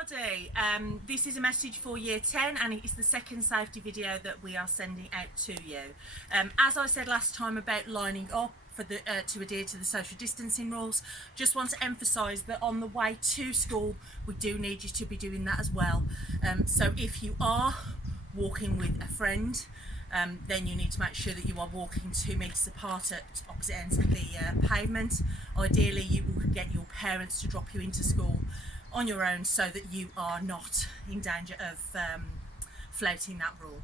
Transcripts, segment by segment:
Everybody, this is a message for Year 10 and it is the second safety video that we are sending out to you. As I said last time about lining up for to adhere to the social distancing rules, just want to emphasise that on the way to school we do need you to be doing that as well. So if you are walking with a friend, then you need to make sure that you are walking 2 metres apart at opposite ends of the pavement. Ideally you will get your parents to drop you into school on your own so that you are not in danger of flouting that rule.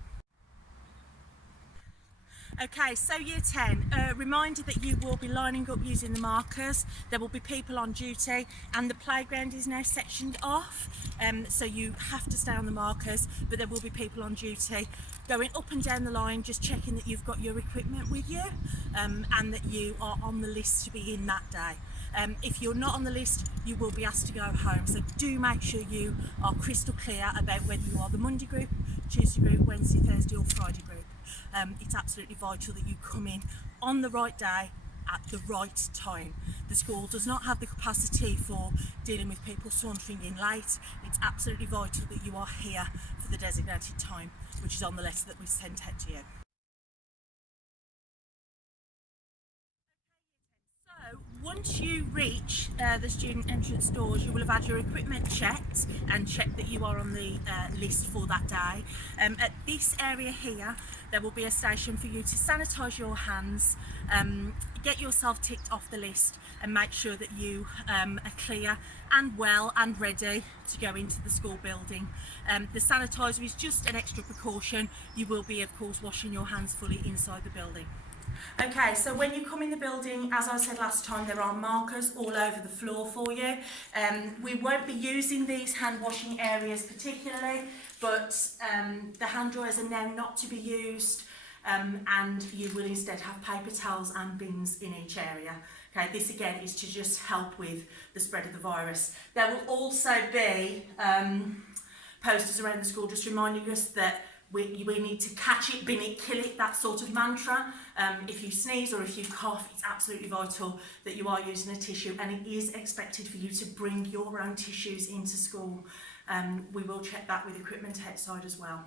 Okay, so Year 10, a reminder that you will be lining up using the markers. There will be people on duty and the playground is now sectioned off, so you have to stay on the markers, but there will be people on duty going up and down the line, just checking that you've got your equipment with you and that you are on the list to be in that day. If you're not on the list, you will be asked to go home, so do make sure you are crystal clear about whether you are the Monday group, Tuesday group, Wednesday, Thursday or Friday group. It's absolutely vital that you come in on the right day at the right time. The school does not have the capacity for dealing with people sauntering in late. It's absolutely vital that you are here for the designated time, which is on the letter that we sent out to you. So once you reach the student entrance doors, you will have had your equipment checked and checked that you are on the list for that day. At this area here, there will be a station for you to sanitise your hands, get yourself ticked off the list and make sure that you are clear and well and ready to go into the school building. The sanitiser is just an extra precaution. You will be, of course, washing your hands fully inside the building. Okay, so when you come in the building, as I said last time, there are markers all over the floor for you. We won't be using these hand washing areas particularly, but the hand dryers are now not to be used, and you will instead have paper towels and bins in each area. Okay, this again is to just help with the spread of the virus. There will also be posters around the school just reminding us that we need to catch it, bin it, kill it, that sort of mantra. If you sneeze or if you cough, it's absolutely vital that you are using a tissue, and it is expected for you to bring your own tissues into school. We will check that with equipment outside as well.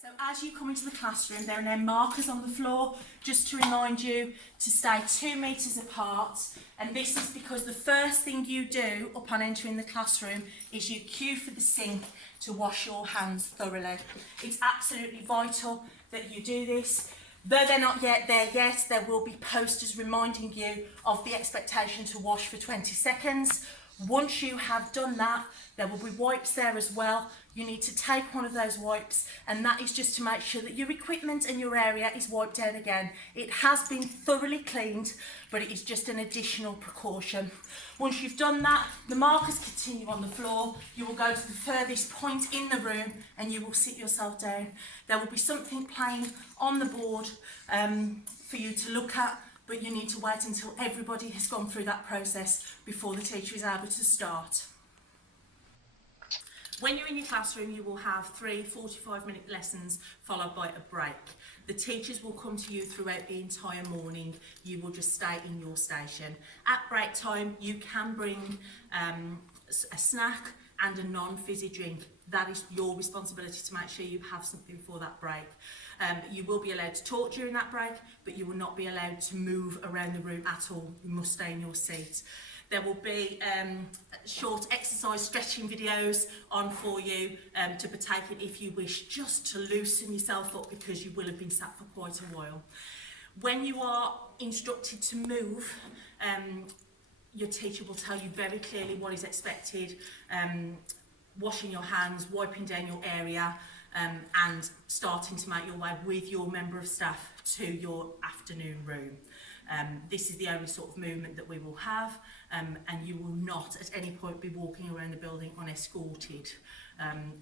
So as you come into the classroom, there are now markers on the floor just to remind you to stay 2 metres apart, and this is because the first thing you do upon entering the classroom is you queue for the sink to wash your hands thoroughly. It's absolutely vital that you do this. Though they're not yet there yet, there will be posters reminding you of the expectation to wash for 20 seconds. Once you have done that, there will be wipes there as well. You need to take one of those wipes, and that is just to make sure that your equipment and your area is wiped down again. It has been thoroughly cleaned, but it is just an additional precaution. Once you've done that, the markers continue on the floor. You will go to the furthest point in the room and you will sit yourself down. There will be something playing on the board for you to look at, but you need to wait until everybody has gone through that process before the teacher is able to start. When you're in your classroom, you will have 3 45-minute lessons followed by a break. The teachers will come to you throughout the entire morning. You will just stay in your station. At break time, you can bring a snack and a non-fizzy drink. That is your responsibility to make sure you have something for that break. You will be allowed to talk during that break, but you will not be allowed to move around the room at all. You must stay in your seat. There will be short exercise stretching videos on for you to partake in if you wish, just to loosen yourself up because you will have been sat for quite a while. When you are instructed to move, your teacher will tell you very clearly what is expected, washing your hands, wiping down your area, and starting to make your way with your member of staff to your afternoon room. This is the only sort of movement that we will have, and you will not at any point be walking around the building unescorted.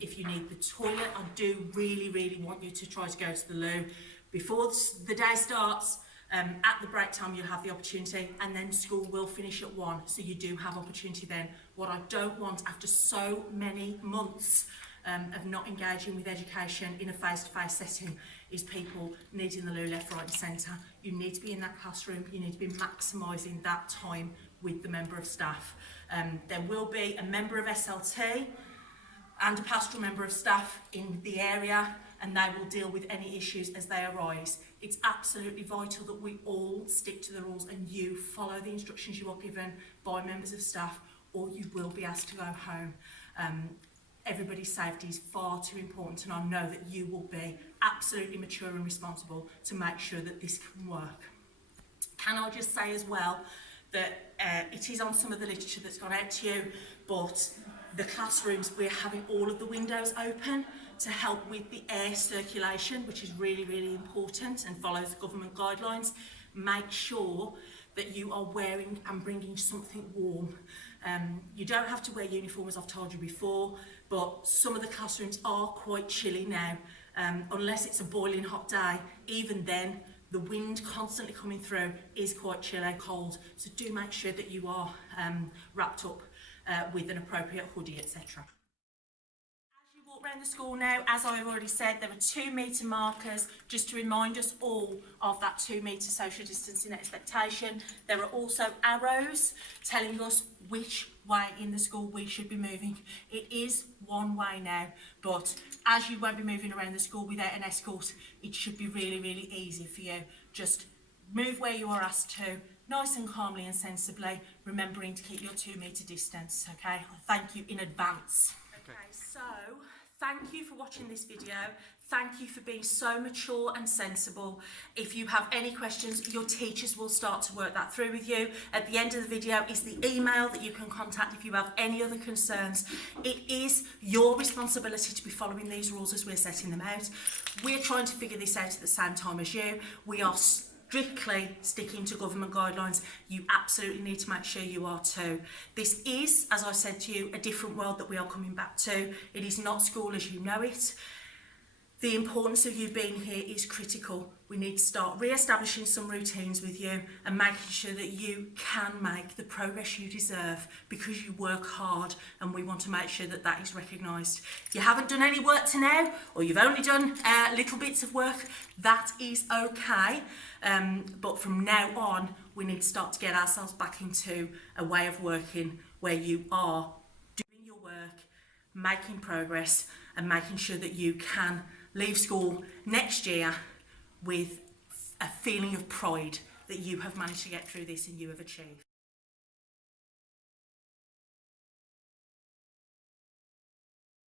If you need the toilet, I do really want you to try to go to the loo before the day starts. At the break time you'll have the opportunity, and then school will finish at 1, so you do have opportunity then. What I don't want after so many months of not engaging with education in a face-to-face setting is people needing the loo left, right and centre. You need to be in that classroom, you need to be maximising that time with the member of staff. There will be a member of SLT and a pastoral member of staff in the area, and they will deal with any issues as they arise. It's absolutely vital that we all stick to the rules and you follow the instructions you are given by members of staff, or you will be asked to go home. Everybody's safety is far too important, and I know that you will be absolutely mature and responsible to make sure that this can work. Can I just say as well that it is on some of the literature that's gone out to you, but the classrooms, we're having all of the windows open to help with the air circulation, which is really, really important and follows the government guidelines. Make sure that you are wearing and bringing something warm. You don't have to wear uniform, as I've told you before, but some of the classrooms are quite chilly now. Unless it's a boiling hot day, even then, the wind constantly coming through is quite chill and cold. So do make sure that you are wrapped up with an appropriate hoodie, etc. As you walk around the school now, as I've already said, there are 2 metre markers just to remind us all of that 2 metre social distancing expectation. There are also arrows telling us which way in the school we should be moving. It is one way now, but as you won't be moving around the school without an escort, it should be really, really easy for you. Just move where you are asked to, nice and calmly and sensibly, remembering to keep your 2 metre distance, okay? Thank you in advance. Okay, so thank you for watching this video. Thank you for being so mature and sensible. If you have any questions, your teachers will start to work that through with you. At the end of the video is the email that you can contact if you have any other concerns. It is your responsibility to be following these rules as we're setting them out. We're trying to figure this out at the same time as you. We are strictly sticking to government guidelines. You absolutely need to make sure you are too. This is, as I said to you, a different world that we are coming back to. It is not school as you know it. The importance of you being here is critical. We need to start re-establishing some routines with you and making sure that you can make the progress you deserve because you work hard, and we want to make sure that that is recognised. If you haven't done any work to now, or you've only done little bits of work, that is okay. But from now on, we need to start to get ourselves back into a way of working where you are doing your work, making progress, and making sure that you can leave school next year with a feeling of pride that you have managed to get through this and you have achieved.